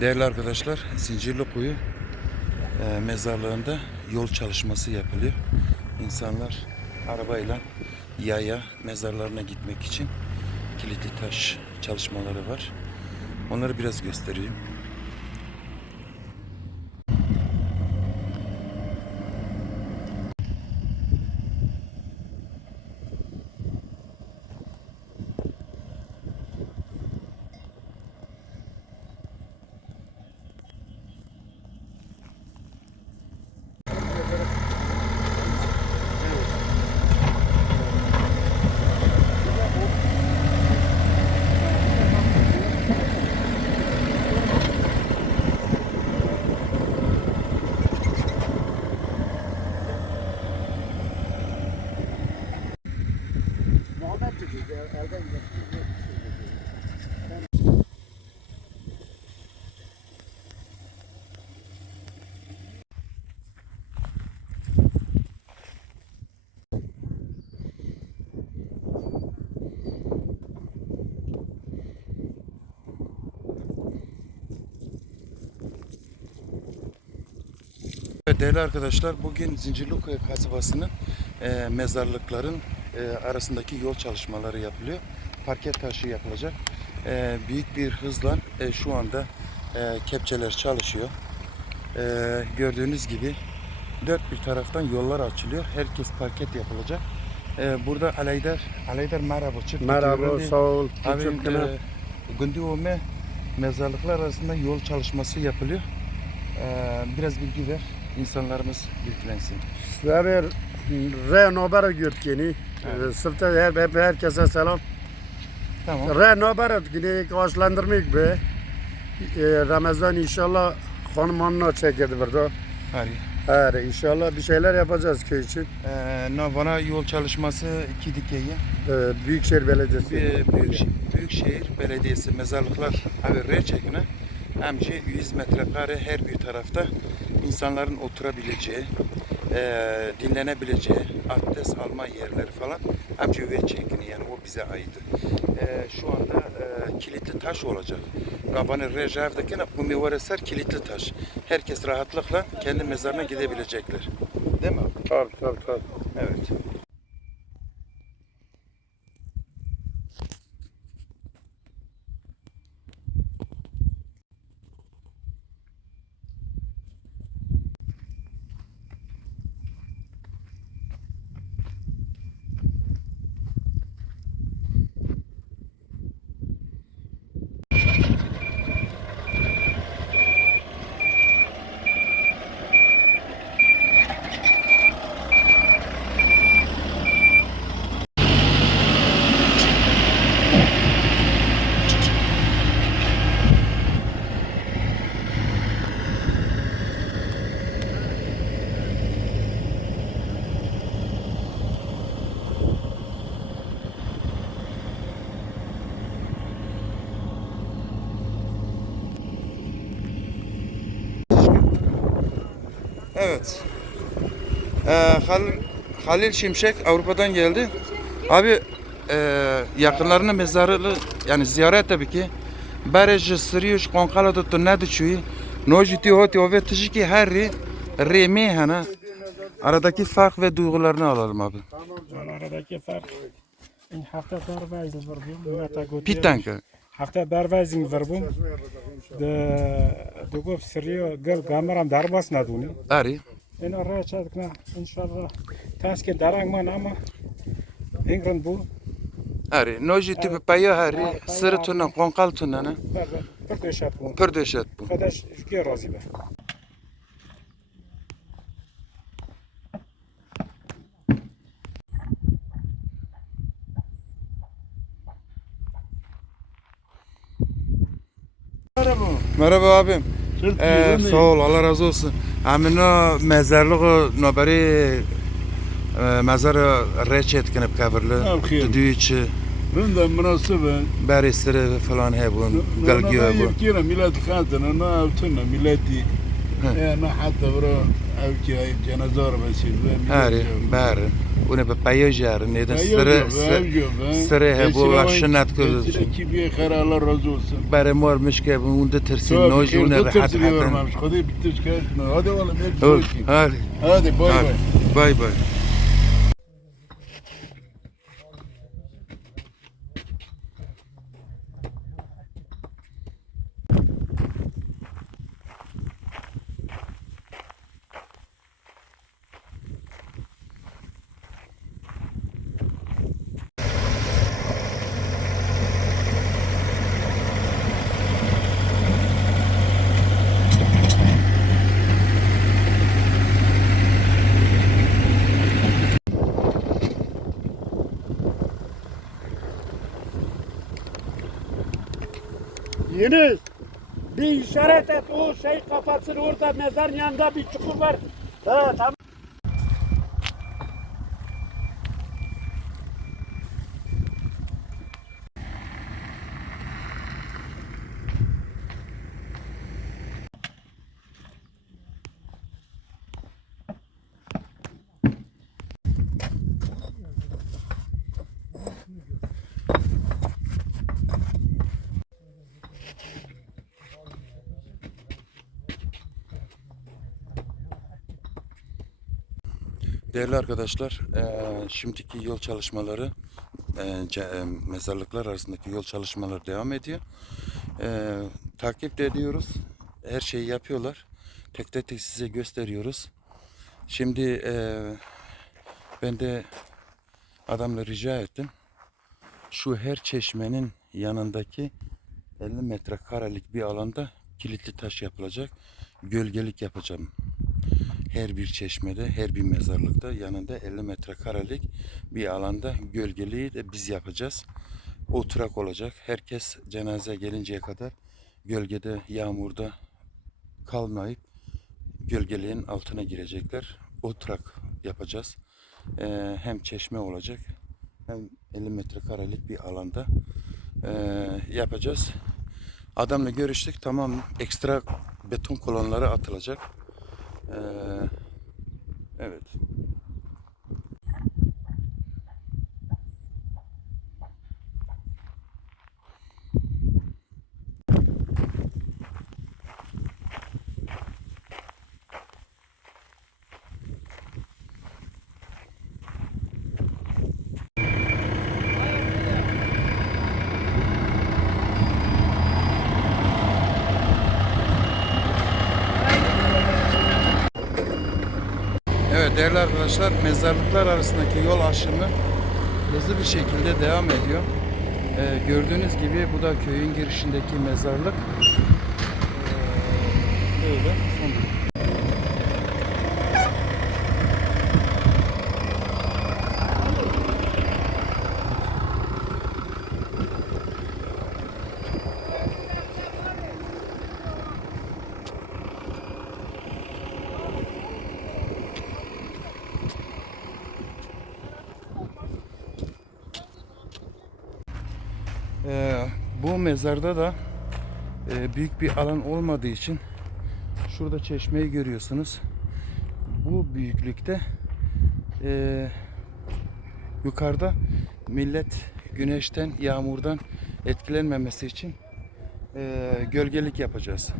Değerli arkadaşlar, Zincirli Kuyu e, mezarlığında yol çalışması yapılıyor. İnsanlar arabayla yaya mezarlarına gitmek için kilitli taş çalışmaları var. Onları biraz göstereyim. Evet, değerli arkadaşlar, bugün Zincirlikuyu kasabasının e, mezarlıkların e, arasındaki yol çalışmaları yapılıyor. Parket taşı yapılacak. E, büyük bir hızla e, şu anda e, kepçeler çalışıyor. E, gördüğünüz gibi dört bir taraftan yollar açılıyor. Herkes parket yapılacak. E, burada Alaydar, Alaydar merhaba. Merhaba, sağ ol. Abi, Teşekkürler. e, mezarlıklar arasında yol çalışması yapılıyor. E, biraz bilgi ver. İnsanlarımız bilgilensin. Sizler Re Nober Gürtkeni. Sırta her, hep herkese selam. Tamam. Re Nober Gürtkeni karşılandırmayık be. Ee, Ramazan inşallah hanım hanına çekildi burada. Hadi. Her inşallah bir şeyler yapacağız köy için. Ee, no, bana yol çalışması iki dikeye. Ee, Büyükşehir Belediyesi. Büyük, Büyükşehir Belediyesi mezarlıklar abi reçekine hem şey 100 metrekare her bir tarafta insanların oturabileceği, eee, dinlenebileceği, abdest alma yerleri falan hem şey reçekini yani o bize ait. Eee, şu anda eee, kilitli taş olacak. Rabbani Recev'deki bu mivareser kilitli taş. Herkes rahatlıkla kendi mezarına gidebilecekler. Değil mi? abi? Tabii tabii tabii. Evet. Evet. Ee, Halil, Halil Şimşek Avrupa'dan geldi. Abi e, yakınlarının mezarı yani ziyaret tabii ki. Baraj Sıriyuş Konkala tuttu ne düşüyor? Nojiti hoti o ve ki her remi hana. Aradaki fark ve duygularını alalım abi. Aradaki fark. Pitanka. هفته برایزing verbum د دوگو سریو گل گامرام درباس ندونی Ari. اینا را چاد کنه ان شاء الله تاس که درنگ ما نما اینگرن بو Ari. Nojiti paya hari. Sırı tuna konkal tuna ne? پر دشت بو Pır döşet bu. خداش کی راضی به Merhaba abim. Ee, sağ ol Allah razı olsun. Amin o mezarlık o noberi e, mezar reçet kinip xeyr. Düdüğü içi, Rında münasebe. berisleri falan he bu. Galgi Galgi bu. bu. Kira millet khadana na avtuna milleti نه حتی برو او که جنازه رو بسید بره اونه به نیدن سره سره هبو بخش نت کرده برای مار مشکه اون ده ترسی نوج اون راحت حد خدای بیتش کرد نه بای بای Yunus bir işaret et o şey kapatsın orada mezar yanında bir çukur var. He tamam. Değerli arkadaşlar, eee, şimdiki yol çalışmaları, ce- eee, mezarlıklar arasındaki yol çalışmaları devam ediyor. Takip ediyoruz. Her şeyi yapıyorlar. Tek tek size gösteriyoruz. Şimdi ben de adamla rica ettim. Şu her çeşmenin yanındaki 50 metrekarelik bir alanda kilitli taş yapılacak. Gölgelik yapacağım her bir çeşmede, her bir mezarlıkta yanında 50 metrekarelik bir alanda gölgeliği de biz yapacağız. Oturak olacak. Herkes cenaze gelinceye kadar gölgede, yağmurda kalmayıp gölgeliğin altına girecekler. Oturak yapacağız. Ee, hem çeşme olacak hem 50 metrekarelik bir alanda ee, yapacağız. Adamla görüştük. Tamam ekstra beton kolonları atılacak. Ee, evet. Değerli arkadaşlar mezarlıklar arasındaki yol aşımı hızlı bir şekilde devam ediyor. Ee, gördüğünüz gibi bu da köyün girişindeki mezarlık. Ee, böyle. Son- Ee, bu mezarda da e, büyük bir alan olmadığı için şurada çeşmeyi görüyorsunuz. Bu büyüklükte e, yukarıda millet güneşten, yağmurdan etkilenmemesi için e, gölgelik yapacağız.